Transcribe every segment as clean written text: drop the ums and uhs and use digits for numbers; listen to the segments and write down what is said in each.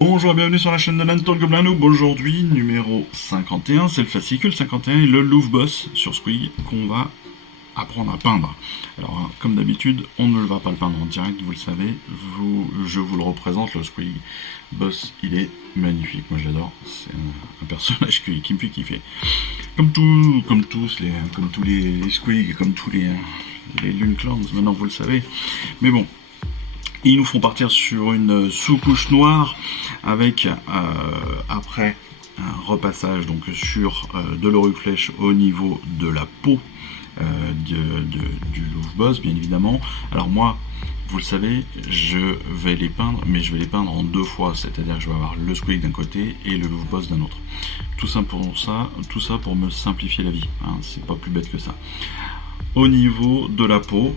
Bonjour et bienvenue sur la chaîne de Nanton le Gobelin Noob. Aujourd'hui, numéro 51, c'est le fascicule 51 et le Louvre Boss sur Squig qu'on va apprendre à peindre. Alors, comme d'habitude, on ne va pas le peindre en direct, vous le savez. Je vous le représente, le Squig Boss, il est magnifique. Moi, j'adore. C'est un personnage qui me fait kiffer. Comme tous les Squig, comme tous les Lune Clans, maintenant vous le savez. Mais bon, ils nous font partir sur une sous-couche noire avec après un repassage donc sur de l'Auriflèche au niveau de la peau du Louvre Boss, bien évidemment. Alors moi, vous le savez, je vais les peindre, mais je vais les peindre en deux fois, c'est-à-dire que je vais avoir le Squig d'un côté et le Louvre Boss d'un autre. Tout ça pour me simplifier la vie, hein, c'est pas plus bête que ça. Au niveau de la peau,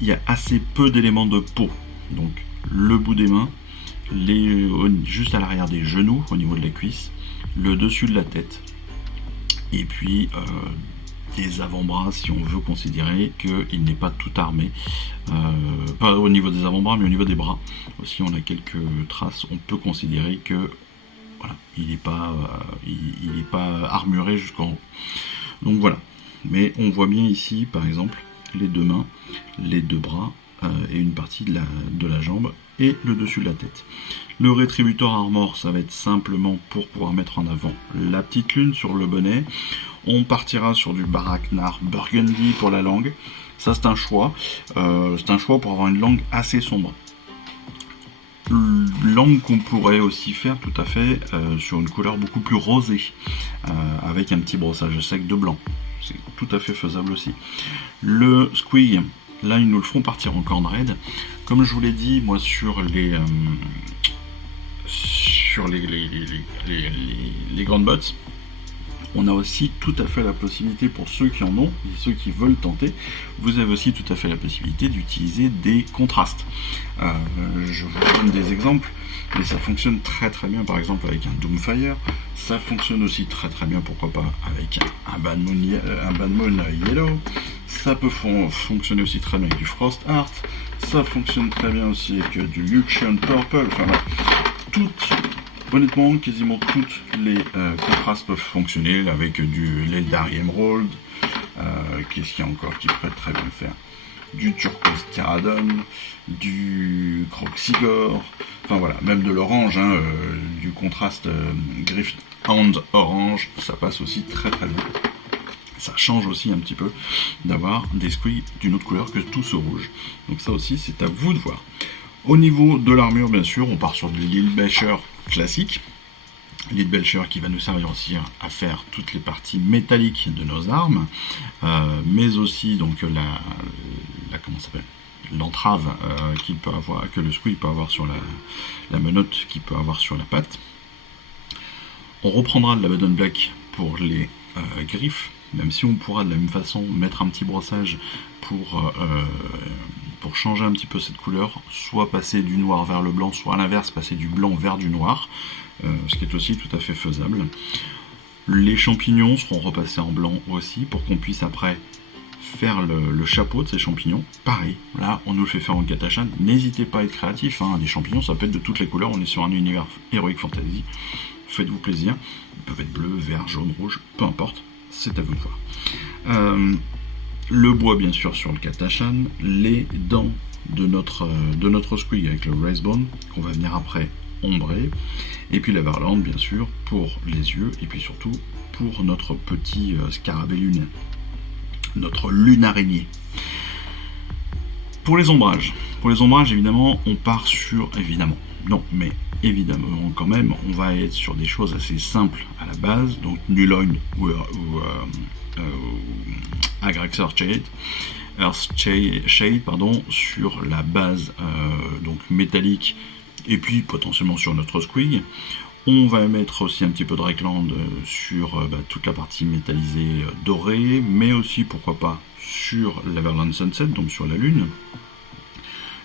il y a assez peu d'éléments de peau. Donc le bout des mains, juste à l'arrière des genoux, au niveau de la cuisse, le dessus de la tête, et puis des avant-bras si on veut considérer qu'il n'est pas tout armé. Pas au niveau des avant-bras, mais au niveau des bras. Aussi on a quelques traces, on peut considérer que voilà, il n'est pas armuré jusqu'en haut. Donc voilà. Mais on voit bien ici, par exemple, les deux mains, les deux bras, et une partie de la jambe et le dessus de la tête. Le Rétributor Armor, ça va être simplement pour pouvoir mettre en avant la petite lune sur le bonnet. On partira sur du Baraknar Burgundy pour la langue. Ça, c'est un choix. C'est un choix pour avoir une langue assez sombre. Langue qu'on pourrait aussi faire tout à fait sur une couleur beaucoup plus rosée, avec un petit brossage sec de blanc. C'est tout à fait faisable aussi. Le Squig, là, ils nous le font partir en corne raide. Comme je vous l'ai dit, moi, sur les grandes bottes, on a aussi tout à fait la possibilité, pour ceux qui en ont et ceux qui veulent tenter, vous avez aussi tout à fait la possibilité d'utiliser des contrastes. Je vous donne des exemples, mais ça fonctionne très très bien, par exemple avec un Doomfire. Ça fonctionne aussi très très bien, pourquoi pas, avec un Bad Moon Yellow. Ça peut fonctionner aussi très bien avec du Frost Art. Ça fonctionne très bien aussi avec du Luxion Purple. Enfin voilà, honnêtement, quasiment toutes les contrastes peuvent fonctionner avec du l'Eldari Emerald. Qu'est-ce qu'il y a encore qui pourrait très bien le faire? Du Turquoise Terradon, du Croxigore, enfin voilà, même de l'orange, hein, du contraste Griffith Hound orange, ça passe aussi très très bien. Ça change aussi un petit peu d'avoir des squigs d'une autre couleur que tout ce rouge. Donc ça aussi, c'est à vous de voir. Au niveau de l'armure, bien sûr, on part sur de l'Ilbelcher classique. L'Ilbelcher qui va nous servir aussi à faire toutes les parties métalliques de nos armes, mais aussi donc comment ça s'appelle, l'entrave qu'il peut avoir, que le squig peut avoir sur la menotte qu'il peut avoir sur la patte. On reprendra de la Baden Black pour les griffes, même si on pourra de la même façon mettre un petit brossage pour changer un petit peu cette couleur, soit passer du noir vers le blanc, soit à l'inverse, passer du blanc vers du noir, ce qui est aussi tout à fait faisable. Les champignons seront repassés en blanc aussi, pour qu'on puisse après faire le chapeau de ces champignons. Pareil, là on nous le fait faire en Katachan. N'hésitez pas à être créatif, hein. Les champignons ça peut être de toutes les couleurs, on est sur un univers Heroic Fantasy. Faites-vous plaisir, ils peuvent être bleus, verts, jaunes, rouges, peu importe, c'est à vous de voir. Le bois bien sûr sur le Katachan, les dents de notre squig avec le Racebone, qu'on va venir après ombrer, et puis la Verlande bien sûr pour les yeux, et puis surtout pour notre petit scarabée lunaire, notre lune araignée. Pour les ombrages évidemment on part sur, évidemment quand même, on va être sur des choses assez simples à la base, donc Nuloin ou Agraxor Shade, sur la base donc métallique, et puis potentiellement sur notre squig. On va mettre aussi un petit peu de Reikland sur toute la partie métallisée dorée, mais aussi pourquoi pas sur la Verland Sunset, donc sur la lune.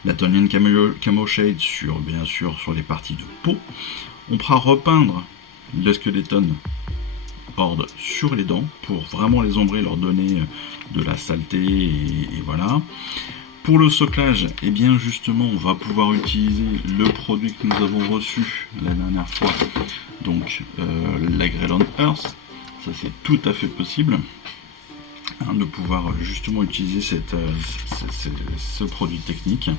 La Tonian Camo Shade bien sûr sur les parties de peau. On pourra repeindre le Skeleton Horde sur les dents pour vraiment les ombrer, leur donner de la saleté et voilà. Pour le soclage, eh bien justement, on va pouvoir utiliser le produit que nous avons reçu la dernière fois, donc la Greyland Earth. Ça, c'est tout à fait possible, hein, de pouvoir justement utiliser ce produit technique.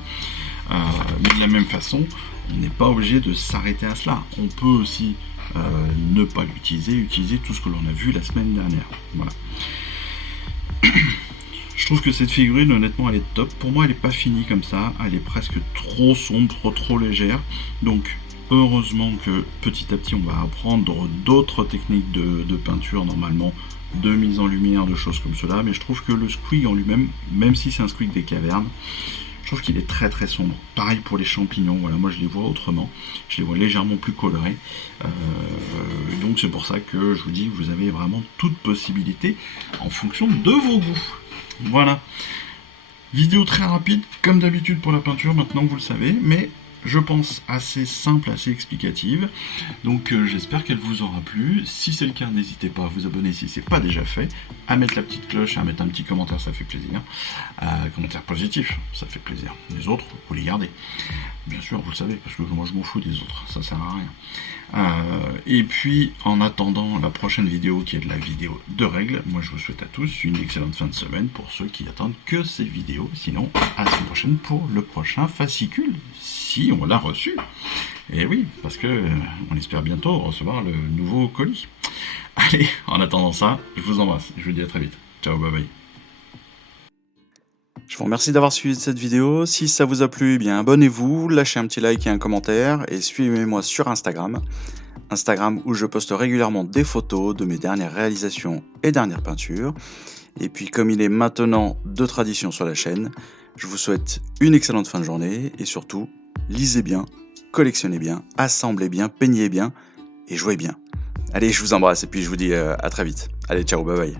Mais de la même façon, on n'est pas obligé de s'arrêter à cela. On peut aussi ne pas l'utiliser, utiliser tout ce que l'on a vu la semaine dernière. Voilà. Je trouve que cette figurine, honnêtement, elle est top. Pour moi, elle n'est pas finie comme ça. Elle est presque trop sombre, trop légère. Donc, heureusement que petit à petit, on va apprendre d'autres techniques de peinture, normalement, de mise en lumière, de choses comme cela. Mais je trouve que le squig en lui-même, même si c'est un squig des cavernes, je trouve qu'il est très très sombre. Pareil pour les champignons, voilà, moi je les vois autrement, je les vois légèrement plus colorés. Donc c'est pour ça que je vous dis que vous avez vraiment toute possibilité en fonction de vos goûts. Voilà. Vidéo très rapide, comme d'habitude pour la peinture, maintenant vous le savez, mais je pense assez simple, assez explicative. Donc j'espère qu'elle vous aura plu. Si c'est le cas, n'hésitez pas à vous abonner si ce n'est pas déjà fait, à mettre la petite cloche, à mettre un petit commentaire, ça fait plaisir. Commentaire positif, ça fait plaisir. Les autres, vous les gardez. Bien sûr, vous le savez, parce que moi je m'en fous des autres, ça sert à rien. Et puis, en attendant la prochaine vidéo qui est de la vidéo de règles, moi je vous souhaite à tous une excellente fin de semaine pour ceux qui attendent que ces vidéos. Sinon, à la semaine prochaine pour le prochain fascicule, si on l'a reçu. Et oui, parce que on espère bientôt recevoir le nouveau colis. Allez, en attendant ça, je vous embrasse. Je vous dis à très vite. Ciao, bye bye. Je vous remercie d'avoir suivi cette vidéo. Si ça vous a plu, eh bien abonnez-vous, lâchez un petit like et un commentaire et suivez-moi sur Instagram. Instagram où je poste régulièrement des photos de mes dernières réalisations et dernières peintures. Et puis comme il est maintenant de tradition sur la chaîne, je vous souhaite une excellente fin de journée et surtout, lisez bien, collectionnez bien, assemblez bien, peignez bien et jouez bien. Allez, je vous embrasse et puis je vous dis à très vite. Allez, ciao, bye bye.